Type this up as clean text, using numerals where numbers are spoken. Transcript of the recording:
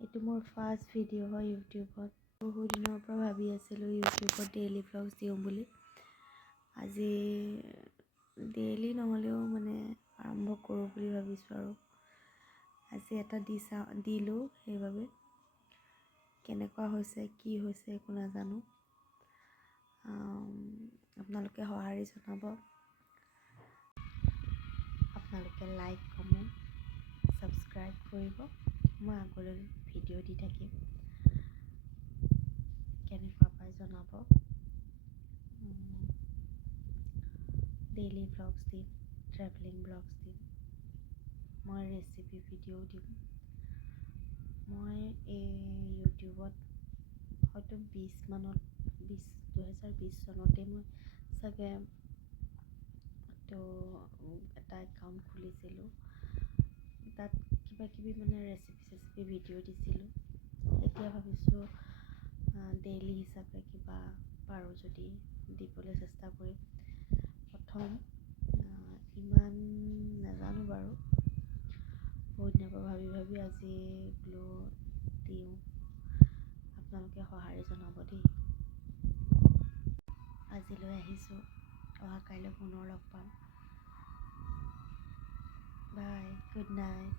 এইটো মোৰ first video' হয় ইউটিউবত। বহুত দিনৰ পৰা ভাবি আছিলোঁ ইউটিউবত ডেইলি ভ্লগছ দিওঁ বুলি। আজি ডেইলি নহ'লেও মানে আৰম্ভ কৰোঁ বুলি ভাবিছোঁ আৰু আজি এটা দিলোঁ। সেইবাবে কেনেকুৱা হৈছে কি হৈছে একো নাজানো। আপোনালোকে সঁহাৰি জনাব। আপোনালোকে লাইক কমেণ্ট ছাবস্ক্ৰাইব কৰিব। মই আগলৈ ভিডিঅ' দি থাকিম, কেনেকুৱা পাই জনাব। ডেইলি ভ্লগছ দিম, ট্ৰেভেলিং ভ্লগছ দিম, মই ৰেচিপি ভিডিঅ'ও দিম। মই এই ইউটিউবত হয়তো 2020 চনতে মই চাগে এটা একাউণ্ট খুলিছিলোঁ। তাত কিবা কিবি মানে ৰেচিপি ভিডিঅ' দিছিলোঁ। এতিয়া ভাবিছোঁ ডেইলি হিচাপে কিবা পাৰোঁ যদি দিবলৈ চেষ্টা কৰিম। প্ৰথম ইমান নাজানো বাৰু, বহুত দিনৰ পৰা ভাবি আজি বোলো দিওঁ। আপোনালোকে সঁহাৰি জনাব দেই। আজিলৈ আহিছোঁ, অহা কাইলৈ পুনৰ লগ পাম। বাই, গুড নাইট।